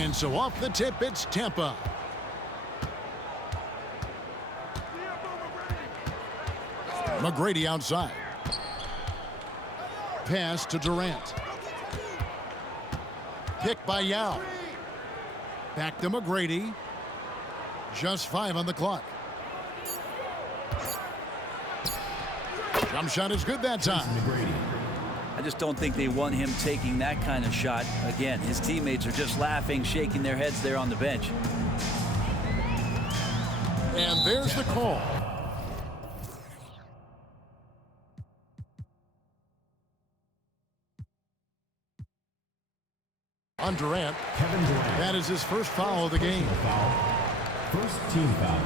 And so off the tip, it's Tampa. McGrady outside. Pass to Durant. Pick by Yao. Back to McGrady. Just 5 on the clock. Jump shot is good that time. I just don't think they want him taking that kind of shot. Again, his teammates are just laughing, shaking their heads there on the bench. And there's the call. On Durant. That is his first foul of the game. First team foul.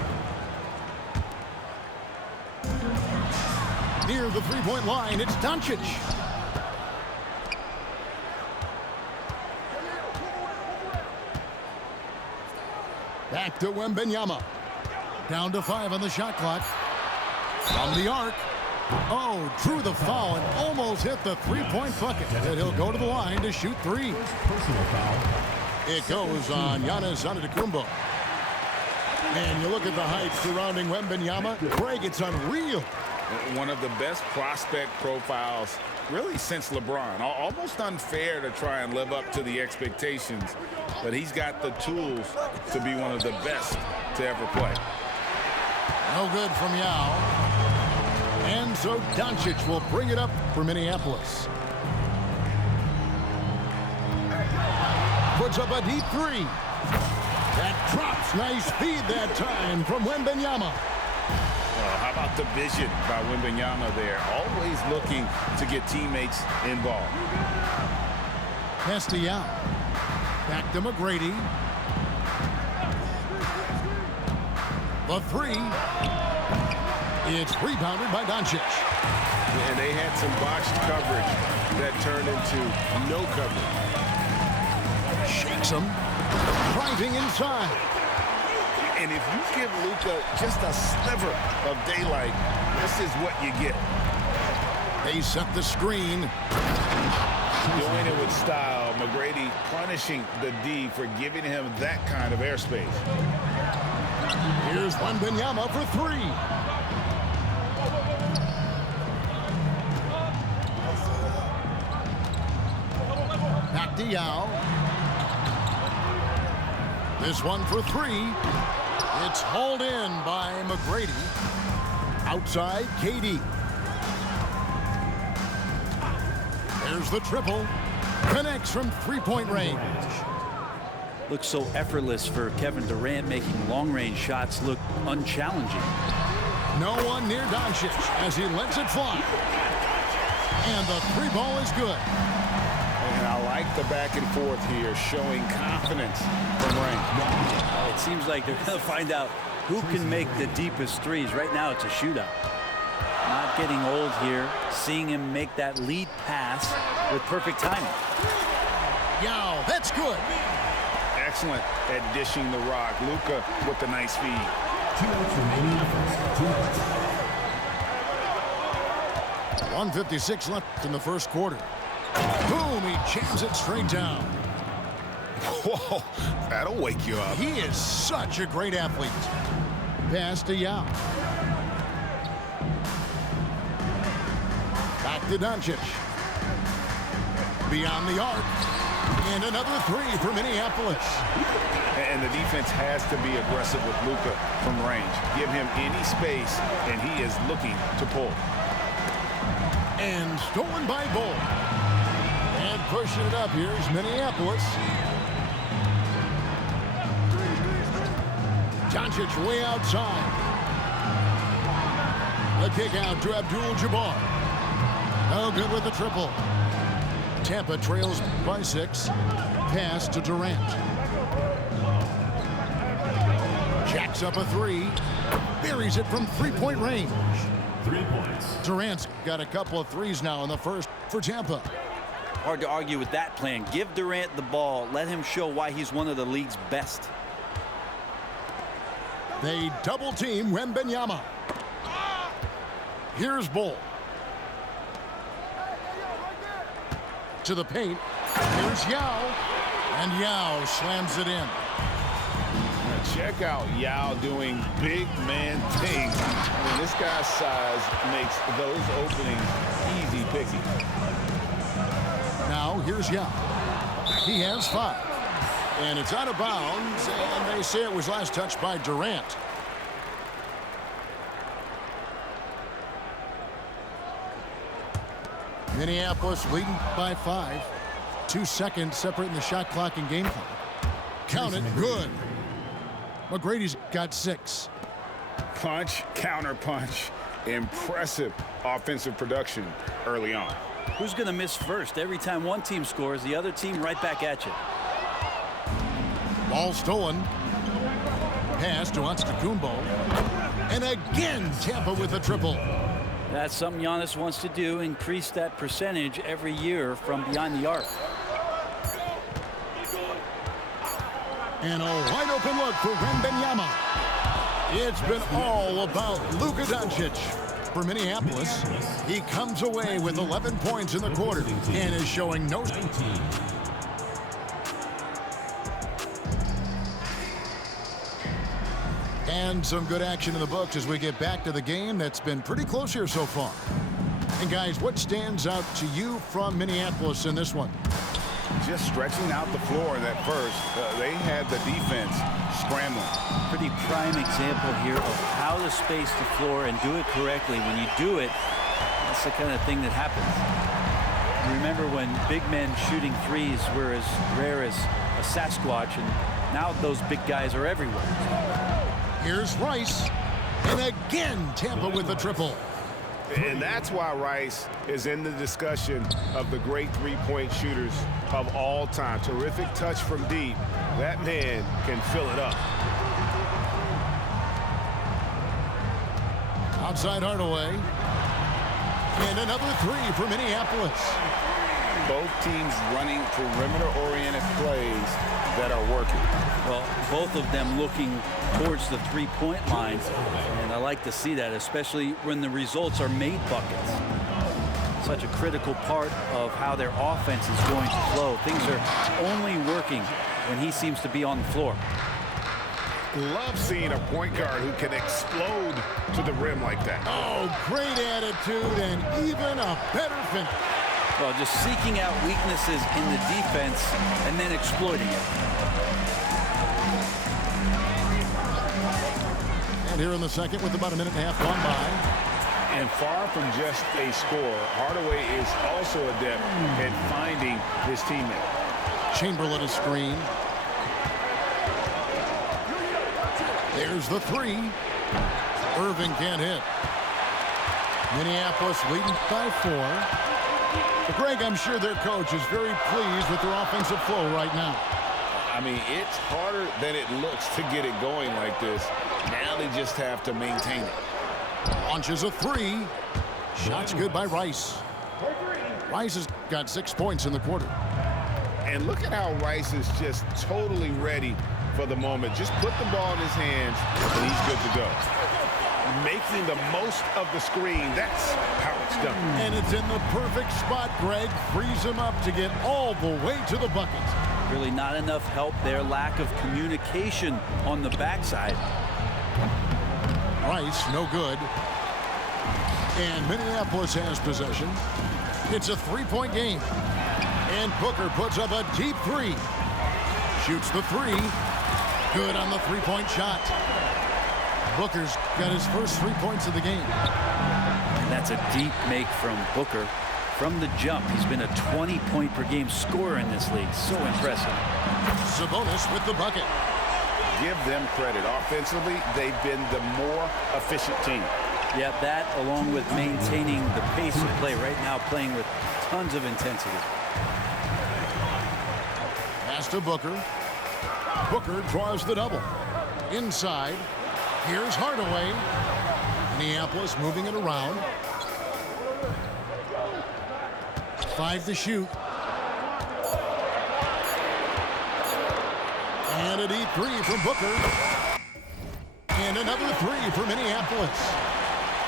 Near the three-point line, it's Doncic. Back to Wembanyama. Down to 5 on the shot clock. From the arc. Oh, drew the foul and almost hit the three-point bucket. And he'll go to the line to shoot 3. Personal foul. It goes on Giannis Antetokounmpo. And you look at the height surrounding Wembanyama. Greg, it's unreal. One of the best prospect profiles really since LeBron. Almost unfair to try and live up to the expectations, but he's got the tools to be one of the best to ever play. No good from Yao. And so Doncic will bring it up for Minneapolis. Puts up a deep 3. That drops. Nice feed that time from Wembanyama. How about the vision by Wembanyama there? Always looking to get teammates involved. Pass to Yao. Back to McGrady. The 3. It's rebounded by Doncic. And they had some botched coverage that turned into no coverage. Shakes him. Driving inside. And if you give Luka just a sliver of daylight, this is what you get. They set the screen. Doing it with style. McGrady punishing the D for giving him that kind of airspace. Here's Wembanyama for 3. Back to Yao. This one for 3. It's hauled in by McGrady. Outside, KD. There's the triple. Connects from three-point range. Looks so effortless for Kevin Durant, making long-range shots look unchallenging. No one near Doncic as he lets it fly. And the 3 ball is good. And I like the back and forth here, showing confidence from range. It seems like they're going to find out who can make the deepest threes. Right now, it's a shootout. Not getting old here. Seeing him make that lead pass with perfect timing. Yao, that's good. Excellent at dishing the rock. Luka with the nice feed. 2 minutes remaining in the first. 2 minutes. 1:56 left in the first quarter. Boom, he jams it straight down. Whoa, that'll wake you up. He is such a great athlete. Pass to Yao. Back to Doncic. Beyond the arc. And another 3 for Minneapolis. And the defense has to be aggressive with Luka from range. Give him any space, and he is looking to pull. And stolen by Bull. And pushing it up, here's Minneapolis. Doncic way outside. The kick out to Abdul-Jabbar. No good with the triple. Tampa trails by 6. Pass to Durant. Jacks up a 3. Buries it from three-point range. 3 points. Durant's got a couple of threes now in the first for Tampa. Hard to argue with that plan. Give Durant the ball. Let him show why he's one of the league's best. They double-team Wembanyama. Here's Bull. To the paint. Here's Yao. And Yao slams it in. Now check out Yao doing big man things. I mean, this guy's size makes those openings easy picking. Now here's Yao. He has 5. And it's out of bounds, and they say it was last touched by Durant. Minneapolis leading by 5. 2 seconds separating the shot clock and game clock. Count it, good. McGrady's got 6. Punch, counter punch. Impressive offensive production early on. Who's going to miss first? Every time one team scores, the other team right back at you. Ball stolen. Pass to Antetokounmpo. And again, Tampa with a triple. That's something Giannis wants to do, increase that percentage every year from beyond the arc. And a wide open look for Wembanyama. It's been all about Luka Doncic. For Minneapolis, he comes away with 11 points in the quarter and is showing no... And some good action in the books as we get back to the game that's been pretty close here so far. And guys, what stands out to you from Minneapolis in this one? Just stretching out the floor in that first. They had the defense scrambling. Pretty prime example here of how to space the floor and do it correctly. When you do it, that's the kind of thing that happens. Remember when big men shooting threes were as rare as a Sasquatch, and now those big guys are everywhere. Here's Rice. And again, Tampa with a triple. And that's why Rice is in the discussion of the great three-point shooters of all time. Terrific touch from deep. That man can fill it up. Outside Hardaway. And another 3 for Minneapolis. Both teams running perimeter-oriented plays that are working. Well, both of them looking towards the three-point line, and I like to see that, especially when the results are made buckets. Such a critical part of how their offense is going to flow. Things are only working when he seems to be on the floor. Love seeing a point guard who can explode to the rim like that. Oh, great attitude and even a better finish. Well, just seeking out weaknesses in the defense and then exploiting it. And here in the second with about a minute and a half gone by. And far from just a score, Hardaway is also adept at finding his teammate. Chamberlain a screen. There's the 3. Irving can't hit. Minneapolis leading by 4. But Greg, I'm sure their coach is very pleased with their offensive flow right now. I mean, it's harder than it looks to get it going like this. Now they just have to maintain it. Launches a 3. Shot's good by Rice. Rice has got 6 points in the quarter. And look at how Rice is just totally ready for the moment. Just put the ball in his hands, and he's good to go. Making the most of the screen. That's how it's done. And it's in the perfect spot, Greg. Frees him up to get all the way to the bucket. Really not enough help there. Lack of communication on the backside. Rice, no good. And Minneapolis has possession. It's a 3-point game. And Booker puts up a deep 3. Shoots the 3. Good on the 3-point shot. Booker's got his first 3 points of the game. And that's a deep make from Booker. From the jump, he's been a 20-point-per-game scorer in this league. So impressive. Sabonis with the bucket. Give them credit. Offensively, they've been the more efficient team. Yeah, that along with maintaining the pace of play right now, playing with tons of intensity. Pass to Booker. Booker draws the double. Inside. Here's Hardaway. Minneapolis moving it around. 5 to shoot. And a deep 3 from Booker. And another 3 for Minneapolis.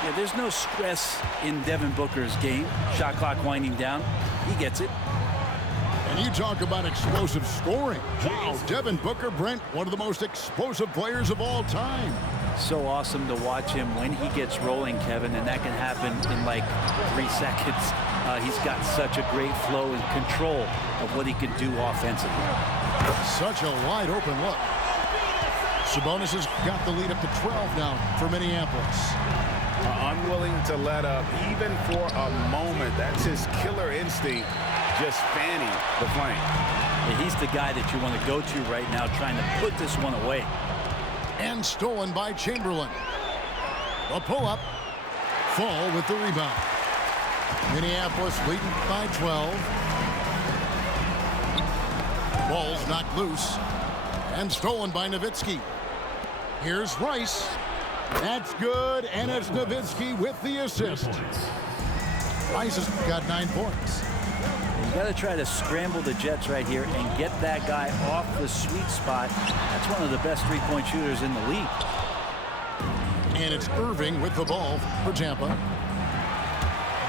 Yeah, there's no stress in Devin Booker's game. Shot clock winding down. He gets it. And And you talk about explosive scoring. Wow, Devin Booker, Brent, one of the most explosive players of all time. So awesome to watch him when he gets rolling, Kevin, and that can happen in like 3 seconds. He's got such a great flow and control of what he can do offensively. Such a wide open look. Sabonis has got the lead up to 12 now for Minneapolis. Unwilling to let up even for a moment. That's his killer instinct, just fanning the flame. Yeah, he's the guy that you want to go to right now, trying to put this one away. And stolen by Chamberlain. The pull-up. Fall with the rebound. Minneapolis leading by 12. Ball's knocked loose. And stolen by Nowitzki. Here's Rice. That's good, and it's Nowitzki with the assist. Rice has got 9 points. You got to try to scramble the Jets right here and get that guy off the sweet spot. That's one of the best three-point shooters in the league. And it's Irving with the ball for Tampa.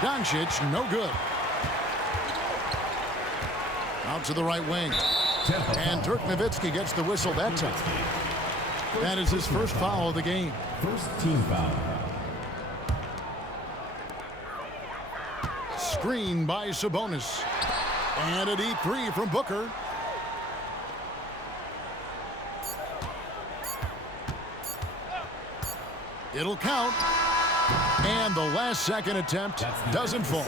Doncic, no good. Out to the right wing. And Dirk Nowitzki gets the whistle that time. That is his first foul of the game. First team foul. Screen by Sabonis. And a deep three from Booker. It'll count. And the last second attempt doesn't fall.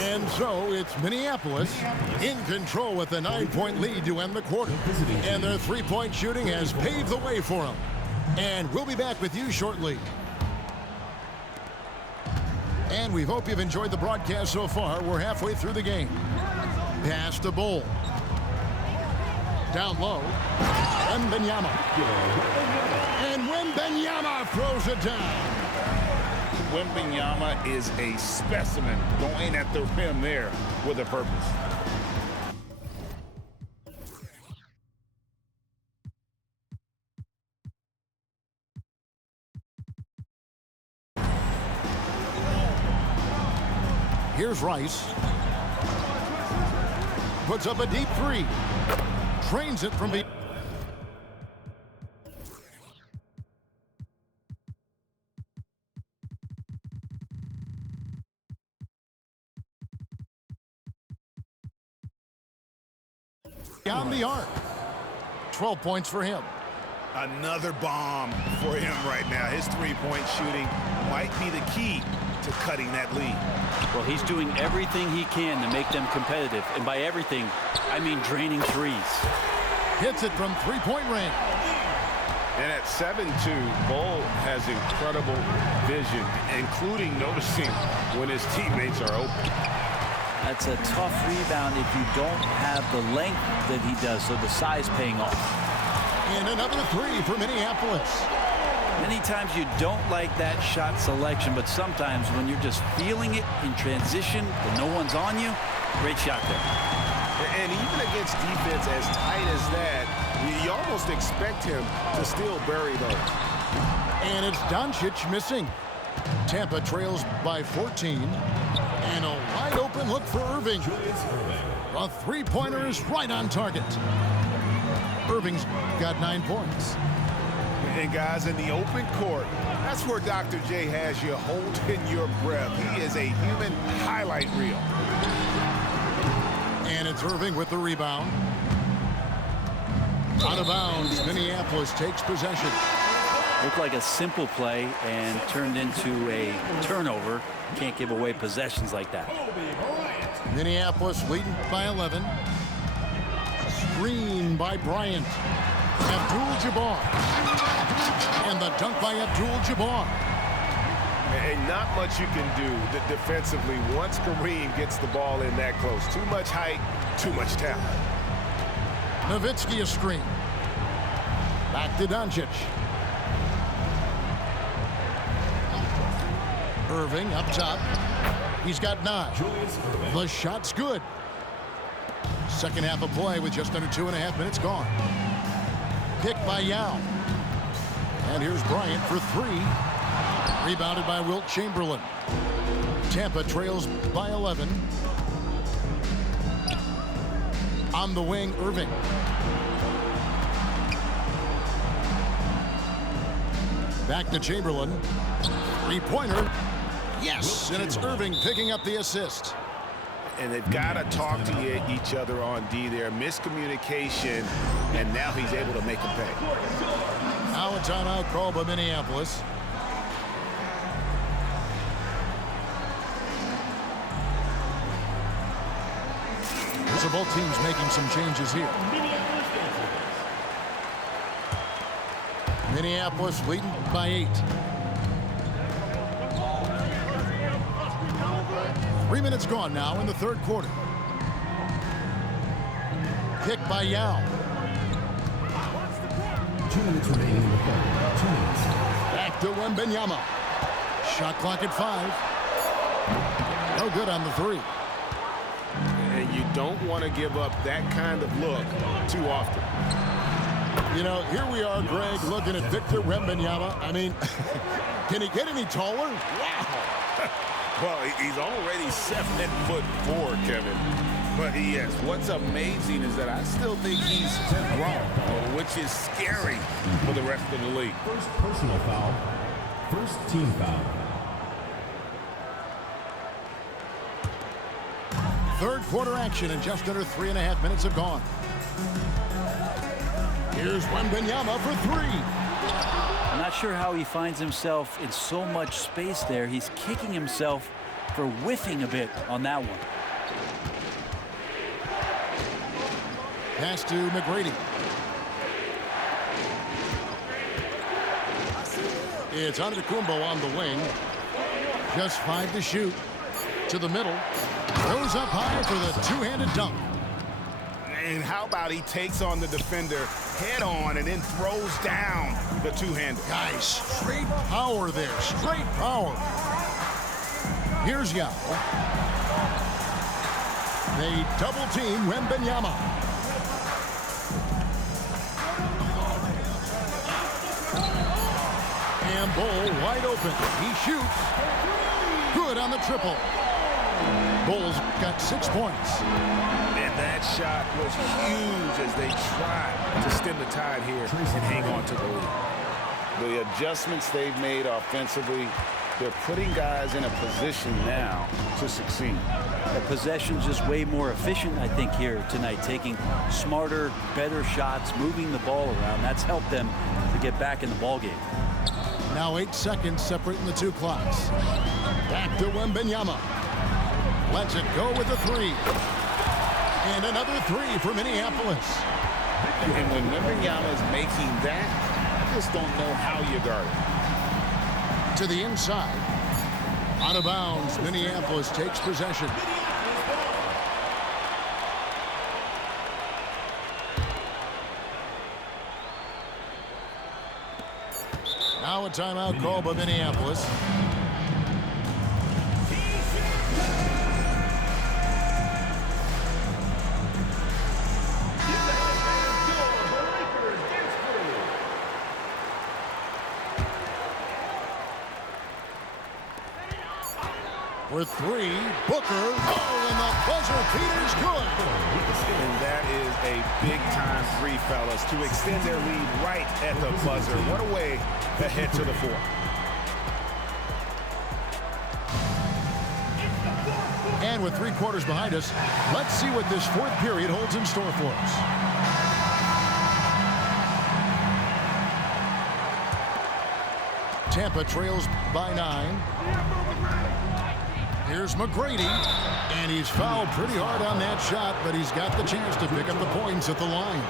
And so it's Minneapolis in control with a 9-point lead to end the quarter. And their three-point shooting has paved the way for them. And we'll be back with you shortly. And we hope you've enjoyed the broadcast so far. We're halfway through the game. Pass to Bull. Down low. Wembanyama. And Wembanyama throws it down. Wembanyama is a specimen going at the rim there with a purpose. Here's Rice. Puts up a deep three. Trains it from behind. On the arc. 12 points for him. Another bomb for him right now. His three-point shooting might be the key to cutting that lead. Well, he's doing everything he can to make them competitive. And by everything, I mean draining threes. Hits it from three-point range. And at 7'2", Bull has incredible vision, including noticing when his teammates are open. That's a tough rebound if you don't have the length that he does, so the size paying off. And another three for Minneapolis. Many times you don't like that shot selection, but sometimes when you're just feeling it in transition, when no one's on you, great shot there. And even against defense as tight as that, you almost expect him to still bury those. And it's Doncic missing. Tampa trails by 14. And a wide open look for Irving. A three-pointer is right on target. Irving's got 9 points. And guys, in the open court, that's where Dr. J has you holding your breath. He is a human highlight reel. And it's Irving with the rebound. Out of bounds, Minneapolis takes possession. Looked like a simple play and turned into a turnover. Can't give away possessions like that. Minneapolis leading by 11. Screen by Bryant. Abdul-Jabbar. And the dunk by Abdul-Jabbar. And not much you can do defensively once Kareem gets the ball in that close. Too much height, too much talent. Nowitzki a screen. Back to Doncic. Irving up top. He's got 9. The shot's good. Second half of play with just under 2.5 minutes gone. Pick by Yao. And here's Bryant for 3. Rebounded by Wilt Chamberlain. Tampa trails by 11. On the wing, Irving. Back to Chamberlain. Three-pointer. Yes, and it's Irving picking up the assist. And they've got to talk to each other on D there. Miscommunication, and now he's able to make a pay. Now a timeout called by Minneapolis. So both teams making some changes here. Minneapolis leading by 8. 3 minutes gone now in the third quarter. Kick by Yao. 2 minutes remaining in the third. 2 minutes. Back to Wembanyama. Shot clock at 5. No good on the 3. And you don't want to give up that kind of look too often. You know, here we are, Greg, looking at Victor Wembanyama. I mean, can he get any taller? Wow. Well, he's already 7'4", Kevin. But yes, what's amazing is that I still think he's grown, which is scary for the rest of the league. First personal foul. First team foul. Third quarter action, and just under 3.5 minutes have gone. Here's Wembanyama for 3. I'm not sure how he finds himself in so much space there. He's kicking himself for whiffing a bit on that one. Pass to McGrady. It's Antetokounmpo on the wing. Just 5 to shoot. To the middle. Goes up high for the two-handed dunk. And how about he takes on the defender head on and then throws down the two-hander. Guys, straight power there. Straight power. Here's Yao. They double team Wembanyama. And Bull wide open. He shoots. Good on the triple. Bulls got 6 points. And that shot was huge as they tried to stem the tide here and hang on to the lead. The adjustments they've made offensively, they're putting guys in a position now to succeed. The possession's just way more efficient, I think, here tonight, taking smarter, better shots, moving the ball around. That's helped them to get back in the ballgame. Now 8 seconds separating the 2 clocks. Back to Wembanyama. Lets it go with a 3. And another 3 for Minneapolis. And when Wembanyama is making that, I just don't know how you guard it. To the inside. Out of bounds, Minneapolis takes possession. Now a timeout called by Minneapolis. For 3, Booker. Oh, and the buzzer beater's good. And that is a big-time 3, fellas, to extend their lead right at the buzzer. What a way to head to the 4th. And with 3 quarters behind us, let's see what this 4th period holds in store for us. Tampa trails by 9. Here's McGrady, and he's fouled pretty hard on that shot, but he's got the chance to pick up the points at the line.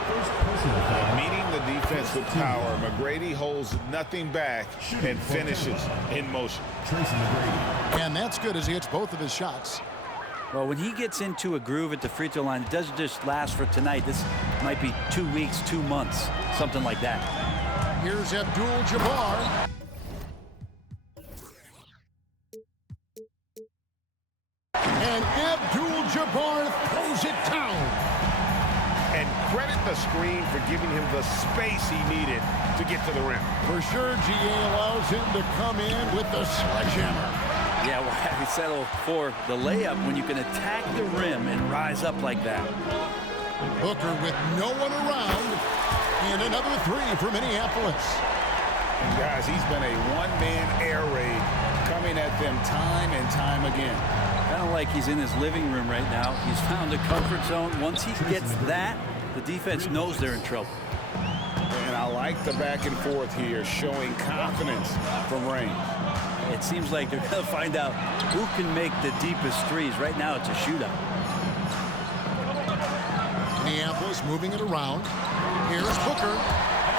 Meeting the defense with power, McGrady holds nothing back and finishes in motion. And that's good as he hits both of his shots. Well, when he gets into a groove at the free throw line, it doesn't just last for tonight. This might be 2 weeks, 2 months, something like that. Here's Abdul-Jabbar. And Abdul-Jabbar throws it down. And credit the screen for giving him the space he needed to get to the rim. For sure, GA allows him to come in with the sledgehammer. Yeah, why well, settle for the layup when you can attack the rim and rise up like that? Booker with no one around. And another three for Minneapolis. And guys, he's been a one-man air raid coming at them time and time again. Kind of like he's in his living room right now. He's found a comfort zone. Once he gets that, the defense knows they're in trouble. And I like the back and forth here, showing confidence from Reigns. It seems like they're going to find out who can make the deepest threes. Right now, it's a shootout. Minneapolis moving it around. Here's Booker.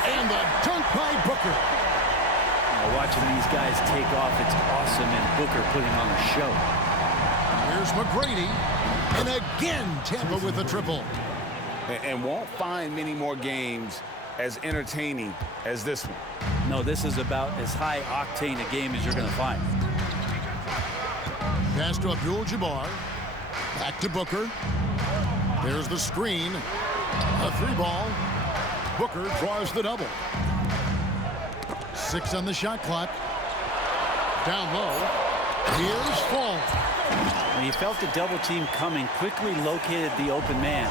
And the dunk by Booker. Watching these guys take off, it's awesome, and Booker putting on a show. Here's McGrady. And again, Tampa with a triple. And won't find many more games as entertaining as this one. No, this is about as high octane a game as you're going to find. Pass to Abdul-Jabbar. Back to Booker. There's the screen. A three ball. Booker draws the double. 6 on the shot clock. Down low. Here's Fall. When he felt the double team coming, quickly located the open man.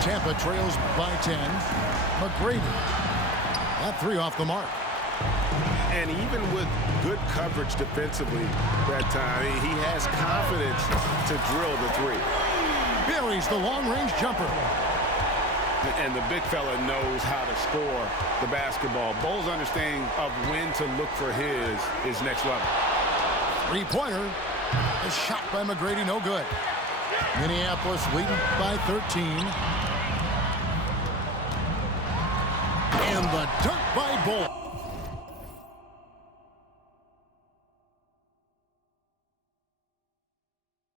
Tampa trails by 10. McGrady. That three off the mark. And even with good coverage defensively that time, he has confidence to drill the three. Buries the long-range jumper. And the big fella knows how to score the basketball. Bull's understanding of when to look for his next level. Three-pointer. A shot by McGrady, no good. Minneapolis leading by 13. And the dunk by Bull.